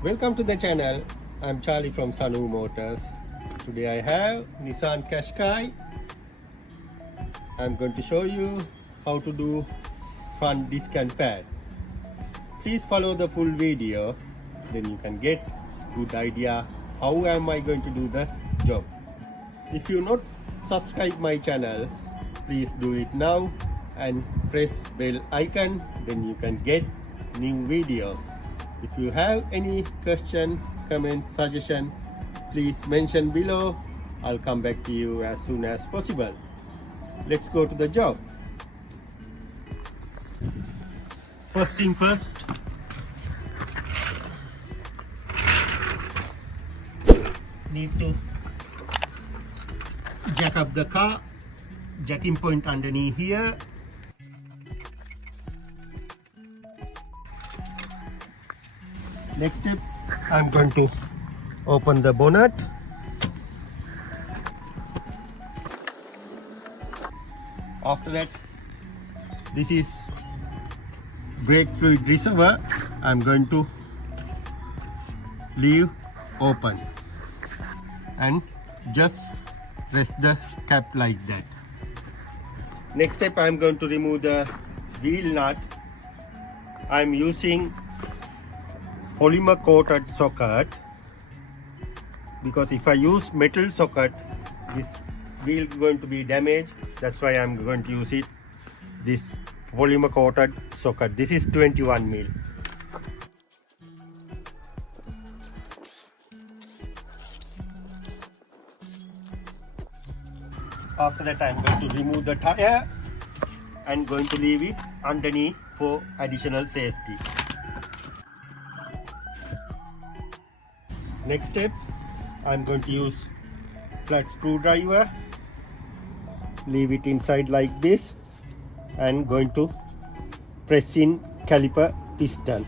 Welcome to the channel. I'm Charlie from Sanu Motors. Today I have Nissan Qashqai. I'm going to show you how to do front disc and pad. Please follow the full video, then you can get good idea how am I going to do the job. If you not subscribe my channel, please do it now and press bell icon, then you can get new videos. If you have any question, comment, suggestion, please mention below. I'll come back to you as soon as possible. Let's go to the job. First thing first, need to jack up the car, jacking point underneath here. Next step, I'm going to open the bonnet. After that, this is brake fluid reservoir. I'm going to leave open and just rest the cap like that. Next step, I'm going to remove the wheel nut. I'm using polymer coated socket because if I use metal socket, this wheel is going to be damaged. That's why I'm going to use this polymer coated socket. This is 21 mil. After that, I'm going to remove the tire and going to leave it underneath for additional safety. Next step, I'm going to use flat screwdriver, leave it inside like this and going to press in caliper piston.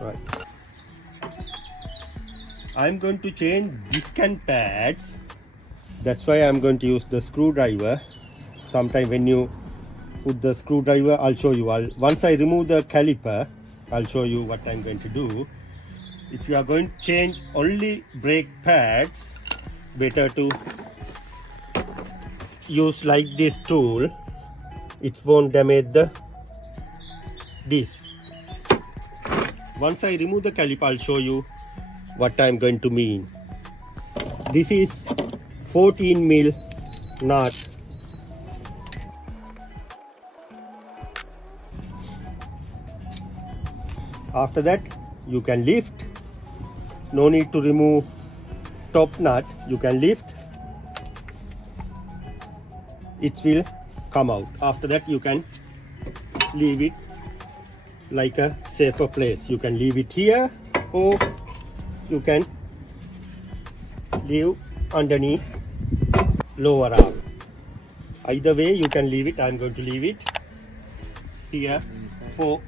Right. I'm going to change disc and pads. That's why I'm going to use the screwdriver. Sometime when you put the screwdriver, I'll show you. Once I remove the caliper, I'll show you what I'm going to do. If you are going to change only brake pads, better to use like this tool. It won't damage the disc. Once I remove the caliper, I'll show you what I'm going to mean. This is 14 mil nut. After that, you can lift. No need to remove top nut. You can lift. It will come out. After that, you can leave it like a safer place. You can leave it here or you can leave underneath lower arm. Either way you can leave it. I'm going to leave it here for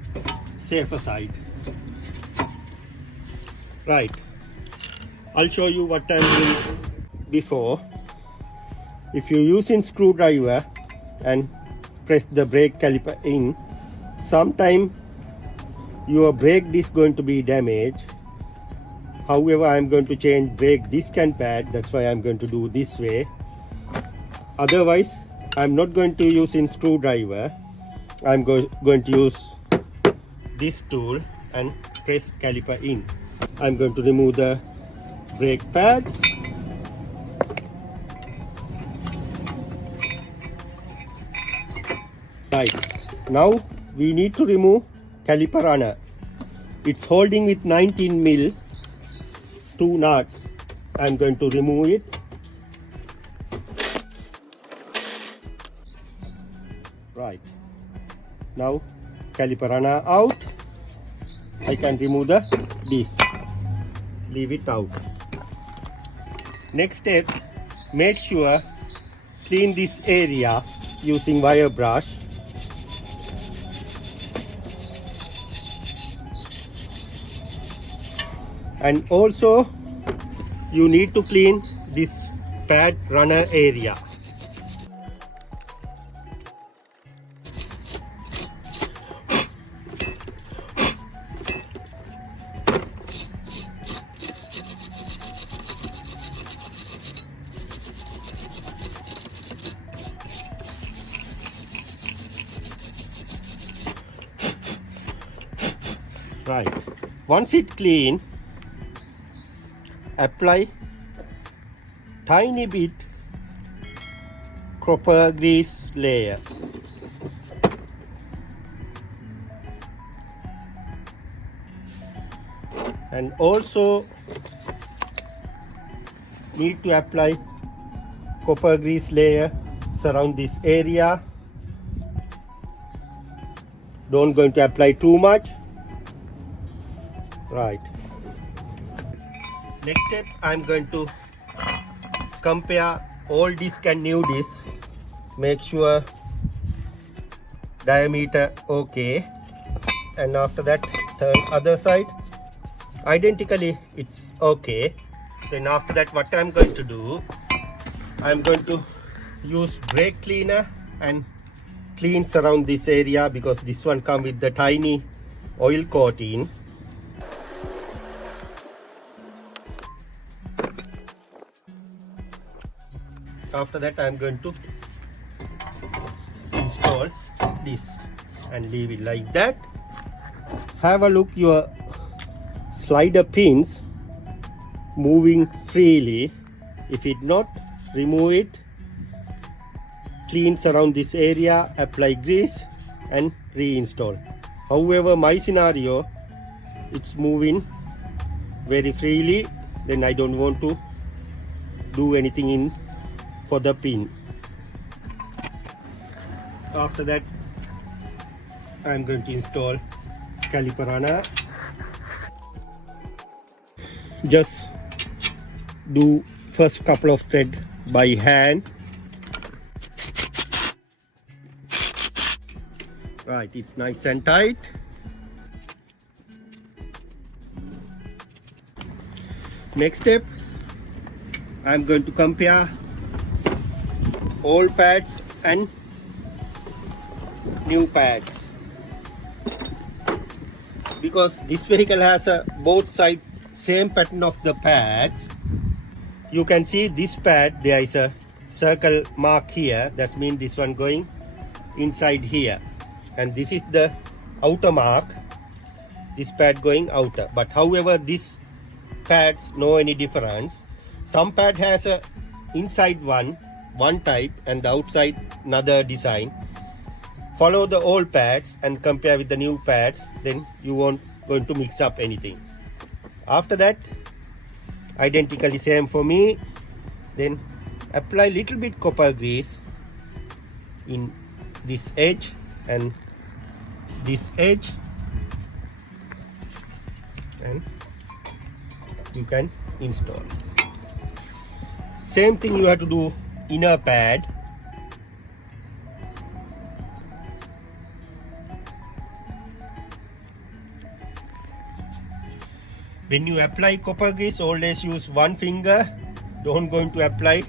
safer side. Right, I'll show you what I'm doing before. If you using screwdriver and press the brake caliper in, sometime your brake disc going to be damaged. However, I'm going to change brake disc and pad. That's why I'm going to do this way. Otherwise, I'm not going to use in screwdriver. I'm going to use this tool and press caliper in. I'm going to remove the brake pads. Right. Now we need to remove caliper runner. It's holding with 19 mil. 2 nuts. I'm going to remove it. Right. Now caliper runner out. I can remove the disc. Leave it out. Next step, make sure clean this area using wire brush. And also you need to clean this pad runner area. Right, once it clean, apply tiny bit copper grease layer. And also need to apply copper grease layer surround this area. Don't going to apply too much. Right. Next step, I'm going to compare old disc and new disc. Make sure diameter okay, and after that turn other side. Identically it's okay. Then after that, what I'm going to do, I'm going to use brake cleaner and clean around this area, because this one come with the tiny oil coating. After that, I'm going to install this and leave it like that. Have a look your slider pins moving freely. If it not, remove it. Clean around this area, apply grease and reinstall. However, my scenario, it's moving very freely, then I don't want to do anything in for the pin. After that, I'm going to install caliper runner. Just do first couple of thread by hand. Right, it's nice and tight. Next step, I'm going to compare old pads and new pads, because this vehicle has a both side same pattern of the pads. You can see this pad, there is a circle mark here. That means this one going inside here, and this is the outer mark, this pad going outer. But however, this pads no any difference. Some pad has a inside one type and the outside another design. Follow the old pads and compare with the new pads, then you won't going to mix up anything. After that, identically same for me. Then apply little bit copper grease in this edge and this edge, and you can install. Same thing you have to do inner pad. When you apply copper grease, always use one finger. Don't going to apply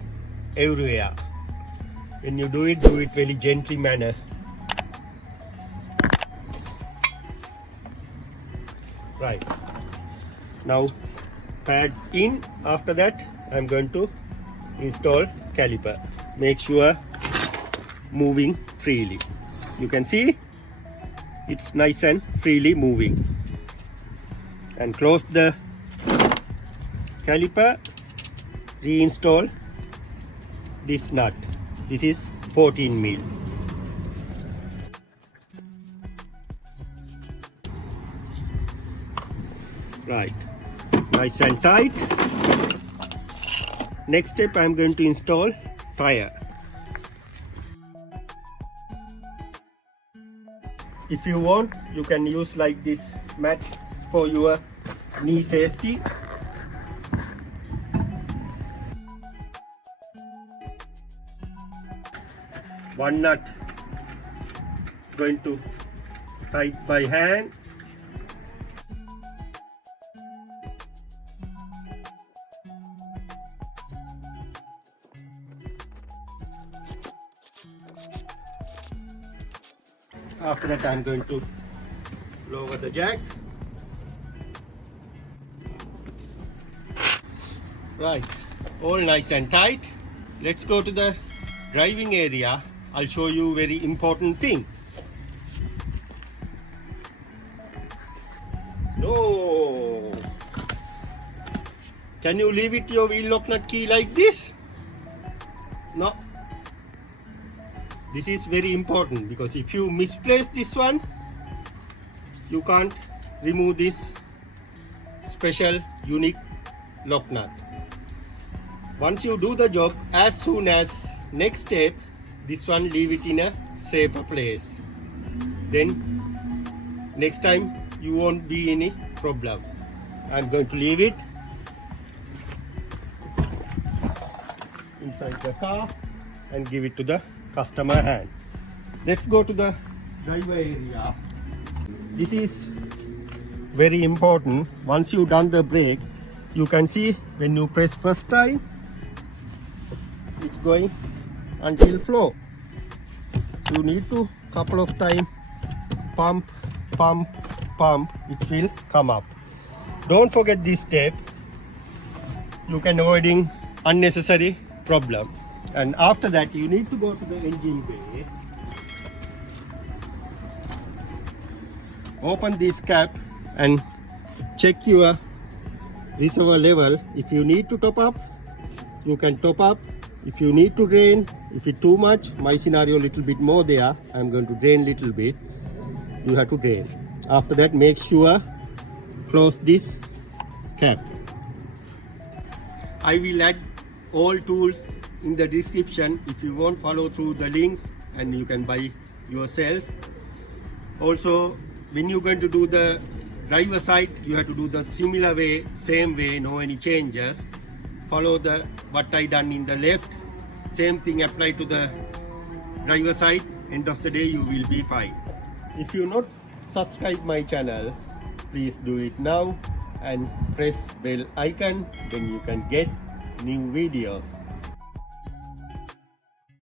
everywhere. When you do it very gently manner. Right. Now pads in. After that, I'm going to install caliper. Make sure moving freely. You can see it's nice and freely moving. And close the caliper. Reinstall this nut. This is 14 mil. Right, nice and tight. Next step, I'm going to install tire. If you want, you can use like this mat for your knee safety. One nut going to tight by hand. After that I'm going to lower the jack. Right, all nice and tight. Let's go to the driving area. I'll show you very important thing. No. Can you leave it your wheel lock nut key like this? No. This is very important because if you misplace this one, you can't remove this special unique lock nut. Once you do the job, as soon as next step, this one leave it in a safer place. Then next time you won't be any problem. I'm going to leave it inside the car and give it to the customer hand. Let's go to the driver area. This is very important. Once you done the brake, you can see when you press first time, it's going until flow. You need to couple of time pump, it will come up. Don't forget this step. You can avoiding unnecessary problem. And after that you need to go to the engine bay, open this cap and check your reservoir level. If you need to top up, you can top up. If you need to drain, if it's too much, my scenario a little bit more there, I'm going to drain little bit. You have to drain. After that, make sure close this cap. I will add all tools in the description if you won't follow through the links, and you can buy yourself. Also, when you're going to do the driver side, you have to do the similar way, same way, no any changes. Follow the what I done in the left, same thing apply to the driver side. End of the day you will be fine. If you not subscribe my channel, please do it now and press bell icon, then you can get new videos.